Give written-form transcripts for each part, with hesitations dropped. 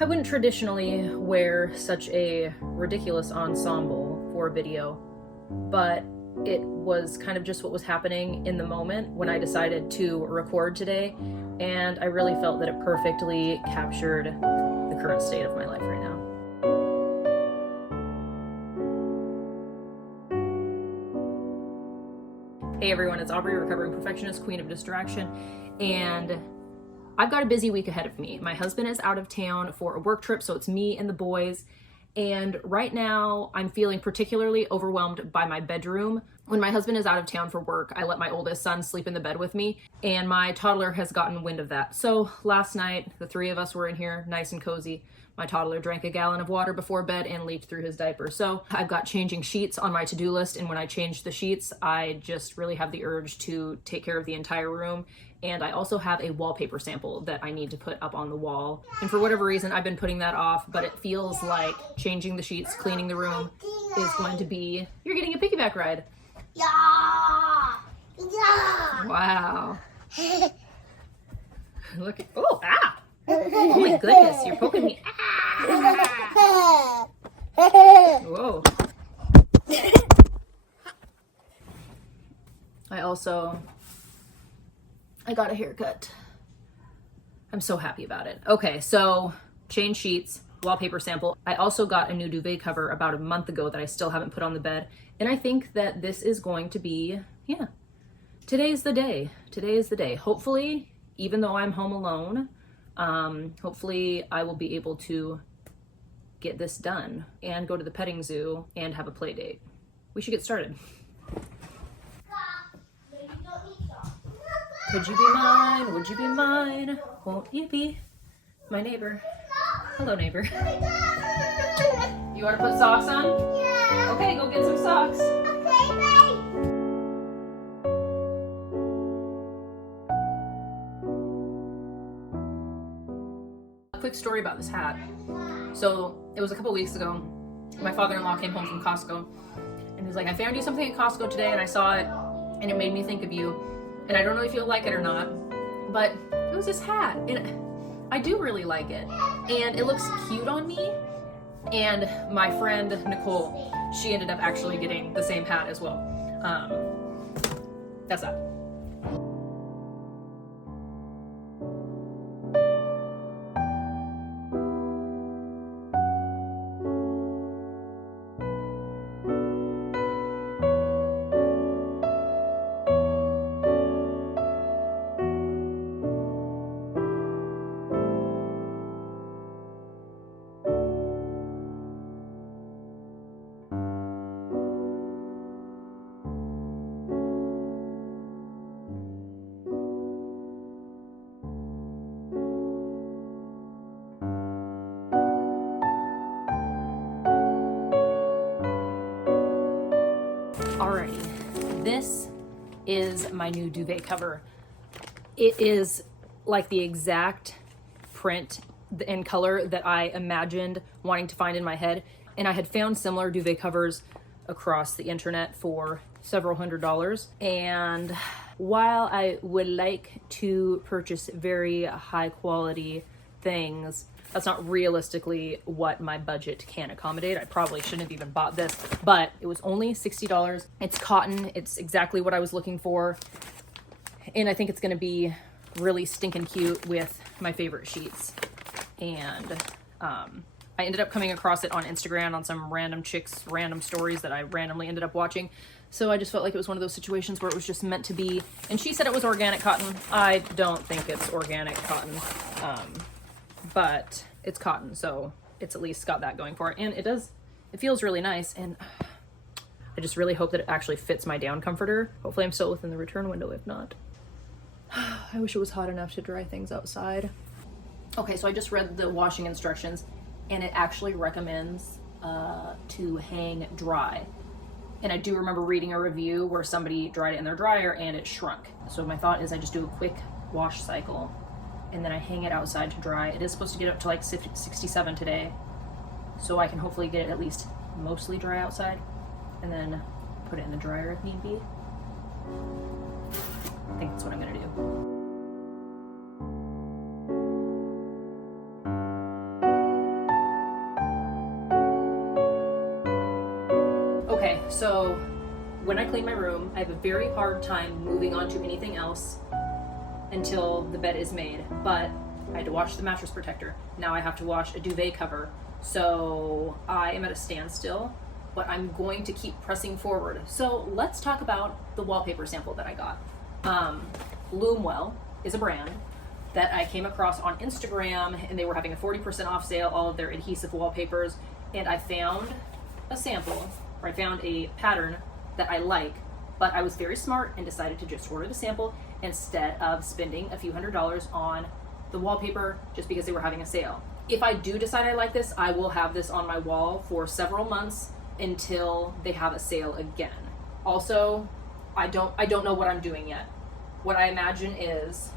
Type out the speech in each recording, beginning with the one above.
I wouldn't traditionally wear such a ridiculous ensemble for a video, but it was kind of just what was happening in the moment when I decided to record today, and I really felt that it perfectly captured the current state of my life right now. Hey everyone, it's Aubrey, recovering perfectionist, queen of distraction, and I've got a busy week ahead of me. My husband is out of town for a work trip, so it's me and the boys. And right now I'm feeling particularly overwhelmed by my bedroom. When my husband is out of town for work, I let my oldest son sleep in the bed with me, and my toddler has gotten wind of that. So last night, the three of us were in here nice and cozy. My toddler drank a gallon of water before bed and leaked through his diaper. So I've got changing sheets on my to-do list, and when I change the sheets, I just really have the urge to take care of the entire room. And I also have a wallpaper sample that I need to put up on the wall. And for whatever reason, I've been putting that off, but it feels like changing the sheets, cleaning the room is going to be... You're getting a piggyback ride. Yeah. Yeah. Wow. Look at... Oh, ah! Oh my goodness, you're poking me. Ah! Whoa. I got a haircut. I'm so happy about it. Okay, so change sheets, wallpaper sample. I also got a new duvet cover about a month ago that I still haven't put on the bed. And I think that this is going to be, yeah, today's the day. Today is the day. Hopefully, even though I'm home alone, hopefully I will be able to get this done and go to the petting zoo and have a play date. We should get started. Could you be mine? Would you be mine? Won't you be my neighbor? Hello, neighbor. You want to put socks on? Yeah. Okay, go get some socks. Okay, bye. A quick story about this hat. So it was a couple weeks ago. My father-in-law came home from Costco, and he was like, "I found you something at Costco today, and I saw it, and it made me think of you. And I don't know if you'll like it or not, but it was this hat, and I do really like it, and it looks cute on me." And my friend Nicole, she ended up actually getting the same hat as well. That's that. Alrighty, this is my new duvet cover. It is like the exact print and color that I imagined wanting to find in my head. And I had found similar duvet covers across the internet for several $100s. And while I would like to purchase very high quality things, that's not realistically what my budget can accommodate. I probably shouldn't have even bought this, but it was only $60. It's cotton. It's exactly what I was looking for. And I think it's gonna be really stinking cute with my favorite sheets. And I ended up coming across it on Instagram on some random chick's random stories that I randomly ended up watching. So I just felt like it was one of those situations where it was just meant to be. And she said it was organic cotton. I don't think it's organic cotton. But it's cotton, so it's at least got that going for it. And it feels really nice. And I just really hope that it actually fits my down comforter. Hopefully I'm still within the return window. If not, I wish it was hot enough to dry things outside. Okay, so I just read the washing instructions, and it actually recommends to hang dry. And I do remember reading a review where somebody dried it in their dryer and it shrunk. So my thought is I just do a quick wash cycle and then I hang it outside to dry. It is supposed to get up to like 67 today, so I can hopefully get it at least mostly dry outside and then put it in the dryer if need be. I think that's what I'm gonna do. So when I clean my room, I have a very hard time moving on to anything else until the bed is made. But I had to wash the mattress protector. Now I have to wash a duvet cover. So I am at a standstill, but I'm going to keep pressing forward. So let's talk about the wallpaper sample that I got. Loomwell is a brand that I came across on Instagram, and they were having a 40% off sale, all of their adhesive wallpapers. And I found a sample, or I found a pattern that I like, but I was very smart and decided to just order the sample instead of spending a few $100s on the wallpaper just because they were having a sale. If I do decide I like this, I will have this on my wall for several months until they have a sale again. Also, I don't know what I'm doing yet. What I imagine is,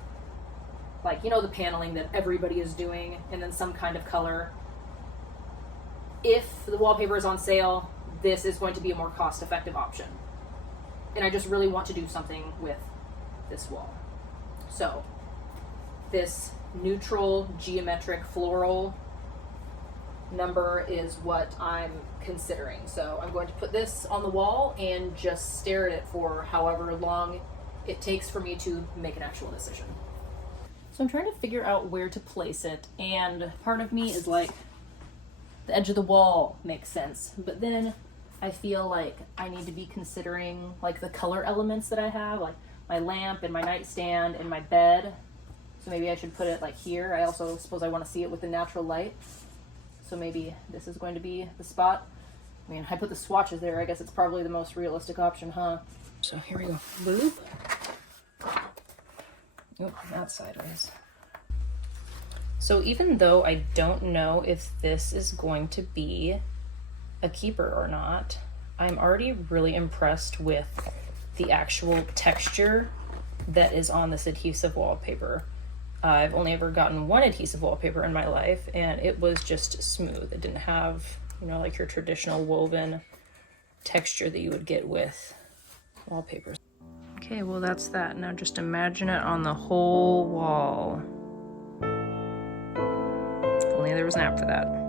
like, you know, the paneling that everybody is doing, and then some kind of color. If the wallpaper is on sale, this is going to be a more cost-effective option. And I just really want to do something with this wall. So, this neutral geometric floral number is what I'm considering. So I'm going to put this on the wall and just stare at it for however long it takes for me to make an actual decision. So I'm trying to figure out where to place it, and part of me is like, the edge of the wall makes sense, but then I feel like I need to be considering like the color elements that I have, like my lamp and my nightstand and my bed. So maybe I should put it like here. I also suppose I want to see it with the natural light. So maybe this is going to be the spot. I mean, I put the swatches there. I guess it's probably the most realistic option, huh? So here we go. Boop. Oop, that's sideways. So even though I don't know if this is going to be a keeper or not, I'm already really impressed with the actual texture that is on this adhesive wallpaper. I've only ever gotten one adhesive wallpaper in my life, and it was just smooth. It didn't have, you know, like your traditional woven texture that you would get with wallpapers. Okay, well that's that. Now just imagine it on the whole wall. If only there was an app for that.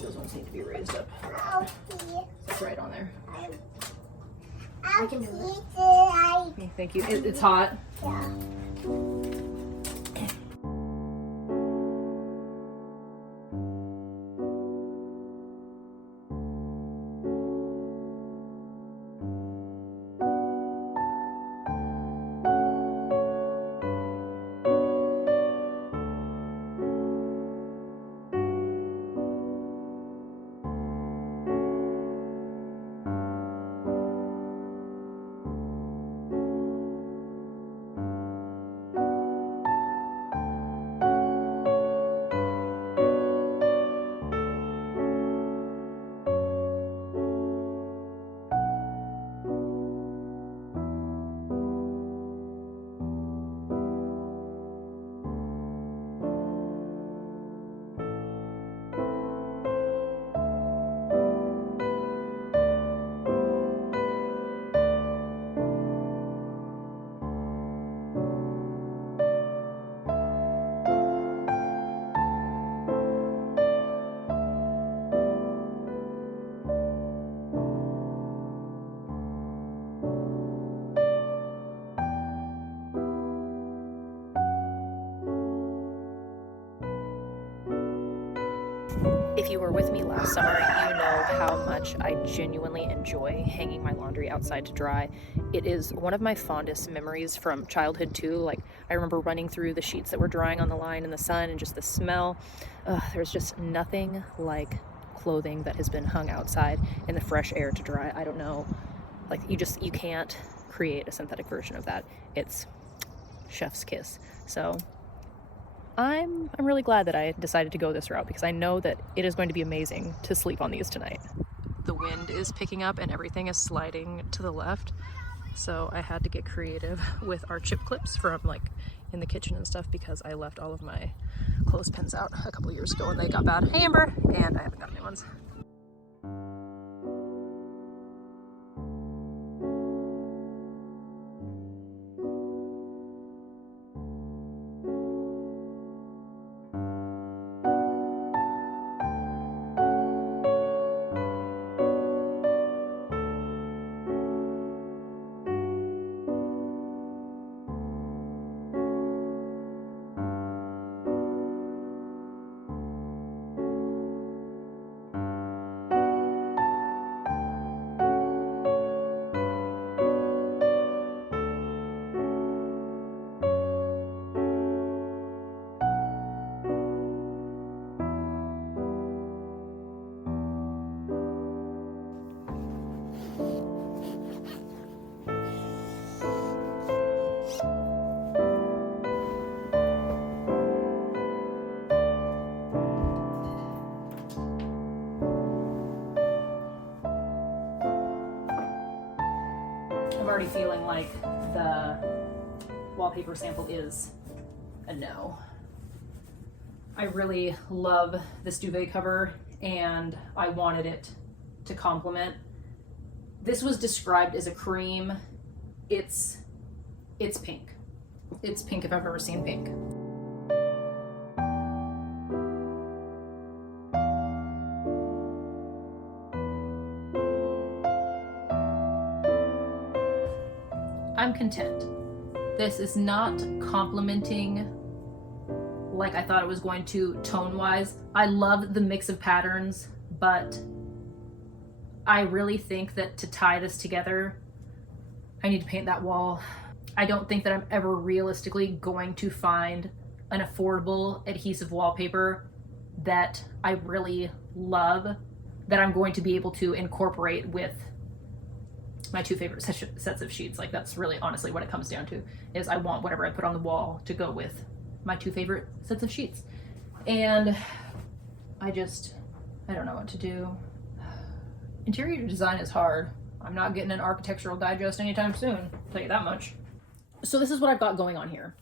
Those ones need to be raised up. It's right on there. I can do it. Okay, thank you. It's hot. Yeah. If you were with me last summer, you know how much I genuinely enjoy hanging my laundry outside to dry. It is one of my fondest memories from childhood too. Like, I remember running through the sheets that were drying on the line in the sun, and just the smell. There's just nothing like clothing that has been hung outside in the fresh air to dry. I don't know, like you can't create a synthetic version of that. It's chef's kiss. So I'm really glad that I decided to go this route, because I know that it is going to be amazing to sleep on these tonight. The wind is picking up and everything is sliding to the left, so I had to get creative with our chip clips from like in the kitchen and stuff, because I left all of my clothespins out a couple years ago and they got bad. Hey Amber! And I haven't got new ones. I'm already feeling like the wallpaper sample is a no. I really love this duvet cover and I wanted it to complement. This was described as a cream. It's pink. It's pink if I've ever seen pink. I'm content. This is not complementing like I thought it was going to tone-wise. I love the mix of patterns, but I really think that to tie this together, I need to paint that wall. I don't think that I'm ever realistically going to find an affordable adhesive wallpaper that I really love, that I'm going to be able to incorporate with my two favorite sets of sheets. Like, that's really honestly what it comes down to, is I want whatever I put on the wall to go with my two favorite sets of sheets. And I don't know what to do. Interior design is hard. I'm not getting an Architectural Digest anytime soon, I'll tell you that much. So this is what I've got going on here.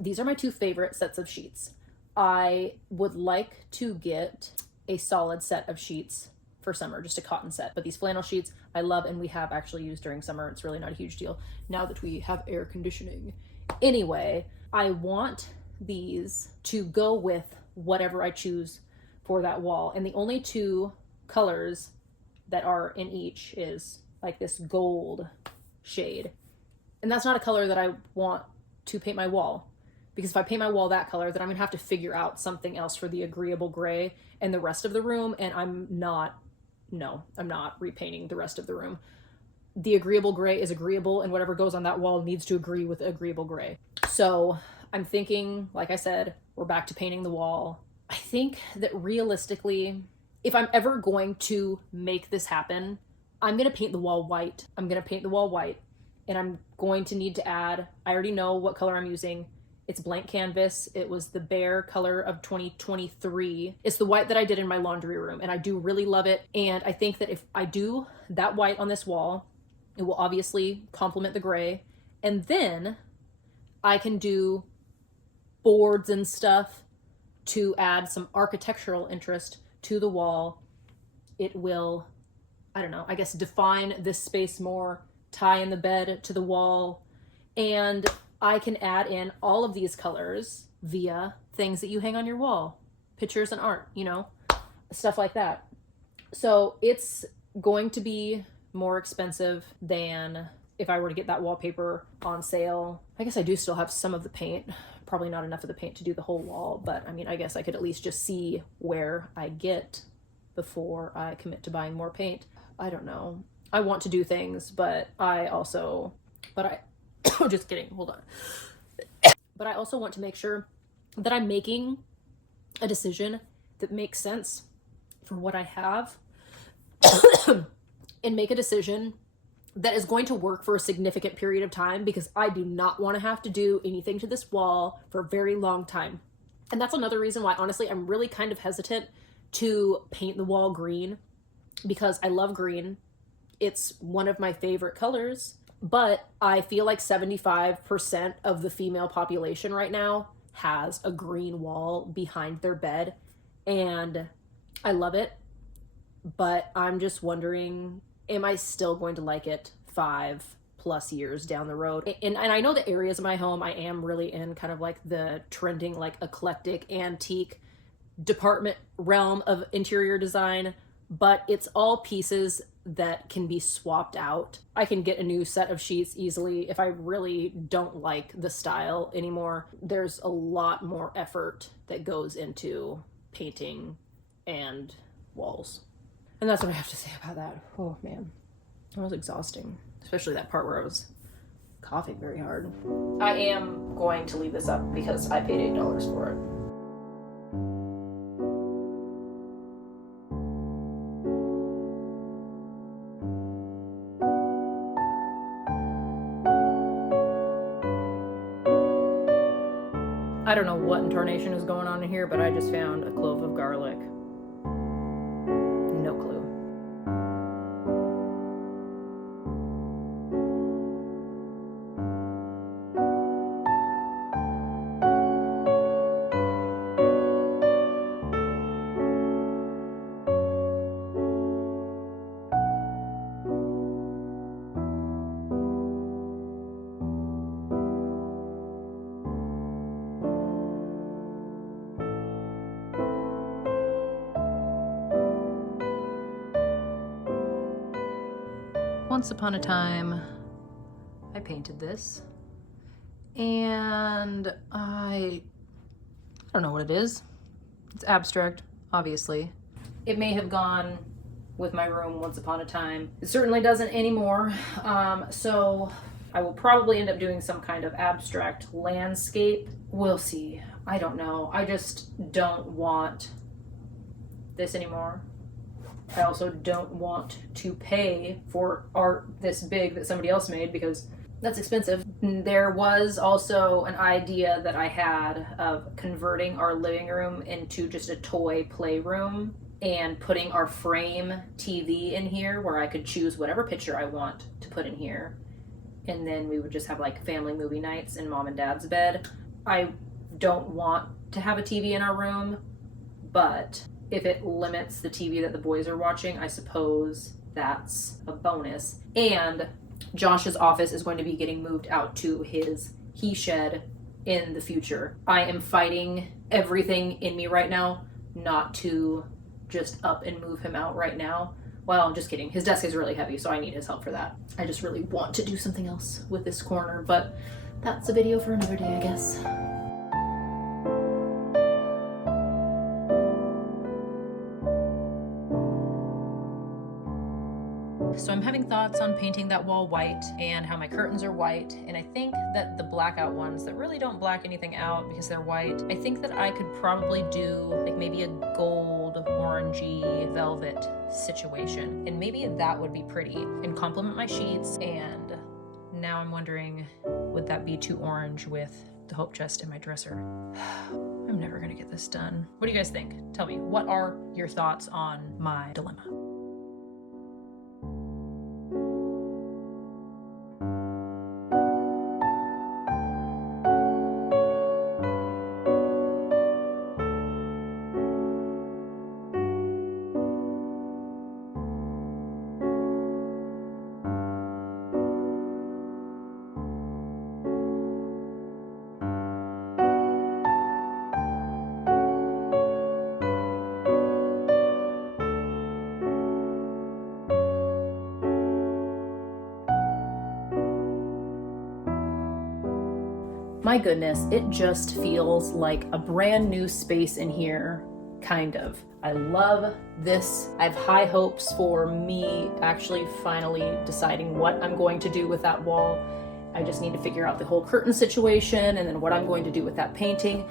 These are my two favorite sets of sheets. I would like to get a solid set of sheets for summer, just a cotton set. But these flannel sheets I love, and we have actually used during summer. It's really not a huge deal now that we have air conditioning. Anyway, I want these to go with whatever I choose for that wall. And the only two colors that are in each is like this gold shade. And that's not a color that I want to paint my wall, because if I paint my wall that color, then I'm gonna have to figure out something else for the agreeable gray and the rest of the room, and I'm not repainting the rest of the room. The agreeable gray is agreeable, and whatever goes on that wall needs to agree with agreeable gray. So I'm thinking, like I said, we're back to painting the wall. I think that realistically, if I'm ever going to make this happen, I'm gonna paint the wall white. And I'm going to need to add, I already know what color I'm using. It's blank canvas. It was the Bear color of 2023. It's the white that I did in my laundry room, and I do really love it. And I think that if I do that white on this wall, it will obviously complement the gray. And then I can do boards and stuff to add some architectural interest to the wall. It will, I don't know, I guess define this space more, tie in the bed to the wall, and I can add in all of these colors via things that you hang on your wall, pictures and art, you know, stuff like that. So it's going to be more expensive than if I were to get that wallpaper on sale. I guess I do still have some of the paint, probably not enough of the paint to do the whole wall, but I mean, I guess I could at least just see where I get before I commit to buying more paint. I don't know. I want to do things, but just kidding, hold on. But I also want to make sure that I'm making a decision that makes sense for what I have and make a decision that is going to work for a significant period of time, because I do not want to have to do anything to this wall for a very long time. And that's another reason why, honestly, I'm really kind of hesitant to paint the wall green, because I love green. It's one of my favorite colors, but I feel like 75% of the female population right now has a green wall behind their bed, and I love it, but I'm just wondering, am I still going to like it 5+ years down the road? And I know the areas of my home, I am really in kind of like the trending, like eclectic, antique department realm of interior design, but it's all pieces that can be swapped out. I can get a new set of sheets easily if I really don't like the style anymore. There's a lot more effort that goes into painting and walls. And that's what I have to say about that. Oh man, that was exhausting, especially that part where I was coughing very hard. I am going to leave this up because I paid $8 for it. I don't know what in tarnation is going on in here, but I just found a clove of garlic. No clue. Once upon a time, I painted this, and I don't know what it is. It's abstract, obviously. It may have gone with my room once upon a time. It certainly doesn't anymore. So I will probably end up doing some kind of abstract landscape. We'll see. I don't know. I just don't want this anymore. I also don't want to pay for art this big that somebody else made, because that's expensive. There was also an idea that I had of converting our living room into just a toy playroom and putting our frame TV in here where I could choose whatever picture I want to put in here. And then we would just have like family movie nights in mom and dad's bed. I don't want to have a TV in our room, but if it limits the TV that the boys are watching, I suppose that's a bonus. And Josh's office is going to be getting moved out to his he shed in the future. I am fighting everything in me right now not to just up and move him out right now. Well, I'm just kidding. His desk is really heavy, so I need his help for that. I just really want to do something else with this corner, but that's a video for another day, I guess. So I'm having thoughts on painting that wall white and how my curtains are white, and I think that the blackout ones that really don't black anything out because they're white, I think that I could probably do like maybe a gold orangey velvet situation, and maybe that would be pretty and complement my sheets. And now I'm wondering, would that be too orange with the hope chest in my dresser? I'm never gonna get this done. What do you guys think? Tell me, what are your thoughts on my dilemma? My goodness, it just feels like a brand new space in here, kind of. I love this. I have high hopes for me actually finally deciding what I'm going to do with that wall. I just need to figure out the whole curtain situation and then what I'm going to do with that painting.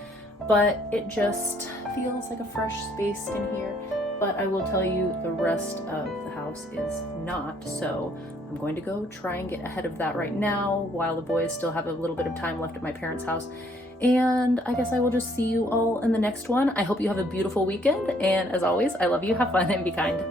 But it just feels like a fresh space in here. but I will tell you the rest of the house is not. So I'm going to go try and get ahead of that right now while the boys still have a little bit of time left at my parents' house. And I guess I will just see you all in the next one. I hope you have a beautiful weekend. And as always, I love you. Have fun and be kind.